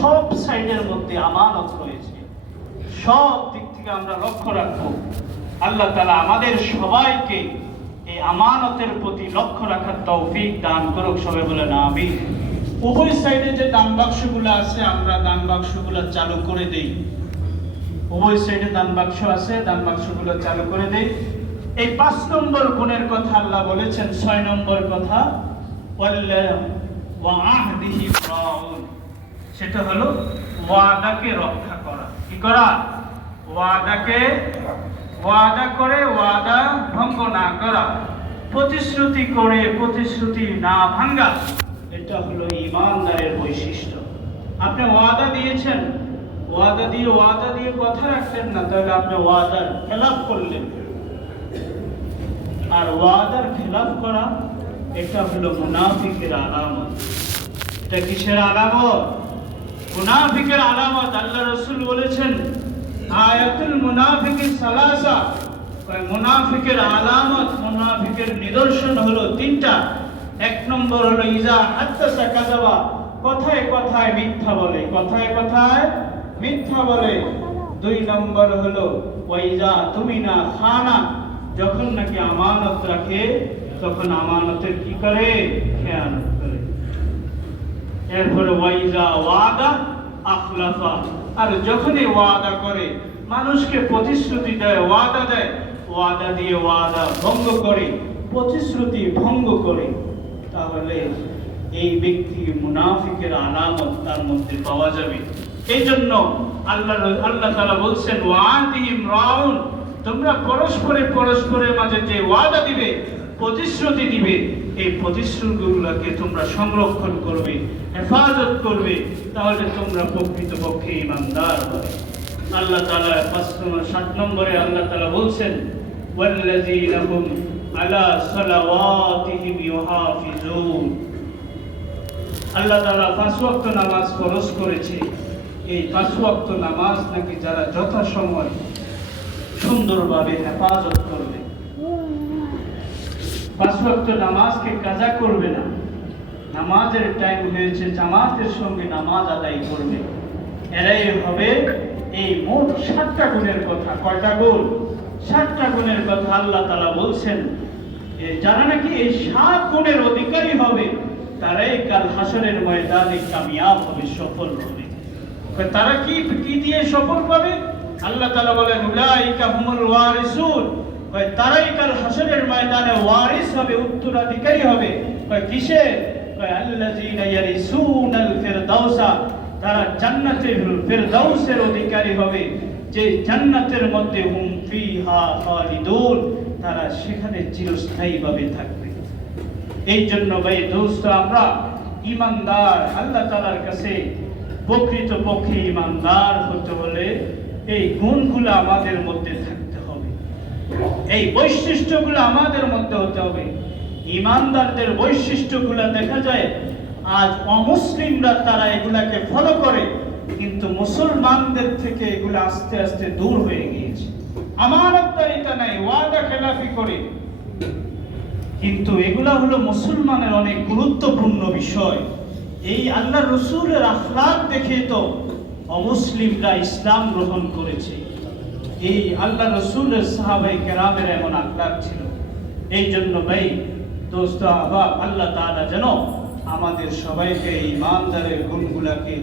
সব সাইডের মধ্যে আমানত রয়েছে, সব দিক থেকে আমরা লক্ষ্য রাখবো। আল্লাহ তাআলা আমাদের সবাইকে এই আমানতের প্রতি লক্ষ্য রাখার তৌফিক দান করুক। সবাই বলেন আমিন। উভয় সাইডে যে দান বাক্সগুলো আছে আমরা দান বাক্সগুলো চালু করে দেই। উভয় সাইডে দান বাক্স আছে, দান বাক্সগুলো চালু করে দেই। এই 5 নম্বর গুণের কথা আল্লাহ বলেছেন। 6 নম্বর কথা ওয়াআহদিহি রাউন, সেটা হলো ওয়াদাকে রক্ষা করা। কি করা? ওয়াদা করে ওয়াদা ভঙ্গ না করা, প্রতিশ্রুতি করে প্রতিশ্রুতি না ভাঙা, এটা হলো ঈমানদারের বৈশিষ্ট্য। আপনি ওয়াদা দিয়েছেন, ওয়াদা দিয়ে কথা রাখলেন না, তাহলে আপনি ওয়াদার খেলাফ করলেন। আর ওয়াদার খেলাফ করা এটা হলো মুনাফিকের আলামত। এটা কিসের আলামত? মুনাফিকের আলামত। আল্লাহ রাসূল বলেছেন আয়াতুল মুনাফিকি সালাসা, মুনাফিকের আলামত, মুনাফিকের নিদর্শন হলো 3টা। 1 নম্বর হলো ইজা হাদাসা কাযাবা, কথায় কথায় মিথ্যা বলে, কথায় কথায় মিথ্যা বলে। 2 নম্বর হলো ওয়াইজা তুমিনা খানা, যখন নাকি আমানত রাখে তখন আমানতের কি করে? খেয়ানত করে। এরপরে ওয়াইজা ওয়াদা আখলাফা, আর যখনই ওয়াদা করে, মানুষকে প্রতিশ্রুতি দেয়, ওয়াদা দেয়, ওয়াদা দিয়ে ওয়াদা ভঙ্গ করে, প্রতিশ্রুতি ভঙ্গ করে, তাহলে এই ব্যক্তি মুনাফিকের আলামত তার মধ্যে পাওয়া যাবে। এই জন্য আল্লাহ তাআলা বলছেন ওয়াদিহিম রাউন, তোমরা পরস্পরের মাঝে যে ওয়াদা দিবে, প্রতিশ্রুতি দিবে, এই প্রতিশ্রুতিগুলোকে তোমরা সংরক্ষণ করবে, হেফাজত করবে, তাহলে তোমরা প্রকৃতপক্ষে ঈমানদার হবে। আল্লাহ তাআলা 7 নম্বরে আল্লাহ তাআলা বলছেন ওয়াল্লাযীনা হুম আলা সালাওয়াতিহিম ইউহাফিজুন। আল্লাহ তাআলা 5 ওয়াক্ত নামাজ ফরজ করেছে। এই 5 ওয়াক্ত নামাজ নাকি যারা যথাসময় সুন্দরভাবে হেফাজত করবে, 5 ওয়াক্ত নামাজকে কাজা করবে না, নামাজের টাইম হয়েছে জামাতের সঙ্গে নামাজ আদায় করবে, এরাই হবে এই মোট 7টা গুণের কথা। কয়টা গুণ? 7টা গুণের কথা আল্লাহ তাআলা বলছেন। যারা নাকি এই 7 গুণের অধিকারী হবে, তারাই কাল হাসরের ময়দানে কামিয়াব হবে, সফল হবে। তারা কি দিয়ে সফল পাবে? আল্লাহ তাআলা বলেন উলাইকা হুমুল ওয়ারিসুন, তারাই কাল হাসরের ময়দানে ওয়ারিস হবে, উত্তরাধিকারী হবে। কিসে? আল্লাযীনা ইয়ারিসুনাল ফিরদাউসা, তারা জান্নাতুল ফিরদাউসের অধিকারী হবে, যে জান্নাতের মধ্যে হুম ফিহা খালিদুন, তারা সেখানে চিরস্থায়ীভাবে থাকবে। এই জন্য ভাই দোস্ত, আমরা ঈমানদার, আল্লাহ তাআলার কাছে প্রকৃতপক্ষে ঈমানদার হতে হলে এই গুণগুলো আমাদের মধ্যে থাকতে হবে, এই বৈশিষ্ট্যগুলো আমাদের মধ্যে হতে হবে। ঈমানদারদের বৈশিষ্ট্যগুলো দেখা যায় আজ অমুসলিমরা তারা এগুলাকে ফলো করে, কিন্তু মুসলমানদের থেকে এগুলো আস্তে আস্তে দূর হয়ে গিয়েছে। আমানতদারিতা নাই, ওয়াদা খেলাফি করে। কিন্তু এগুলা হলো মুসলমানের অনেক গুরুত্বপূর্ণ বিষয়। এই আল্লাহ রাসূলের আখলাক দেখে তো অমুসলিমরা ইসলাম গ্রহণ করেছে। এই আল্লাহ রাসূলের সাহাবায়ে কেরামের এমন আখলাক ছিল। এই জন্য ভাই দোস্ত আহবাব, আল্লাহ তাআলা যেন আমাদের সবাইকে ঈমানদারের গুণগুলাকে,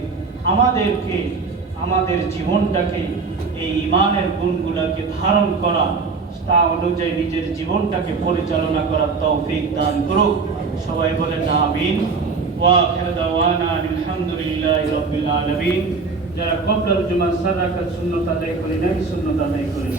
আমাদের জীবনটাকে এই ঈমানের গুণগুলাকে ধারণ করা, তা অনুযায়ী নিজের জীবনটাকে পরিচালনা করার তৌফিক দান করুক। সবাই বলেন আমিন। ওয়া আখিরু দাওয়ানা আলহামদুলিল্লাহি রাব্বিল আলামিন। যারা কবলাল জুমা সারাকাত সুন্নাত আদায় করি নাই, সুন্নাত আদায় করি।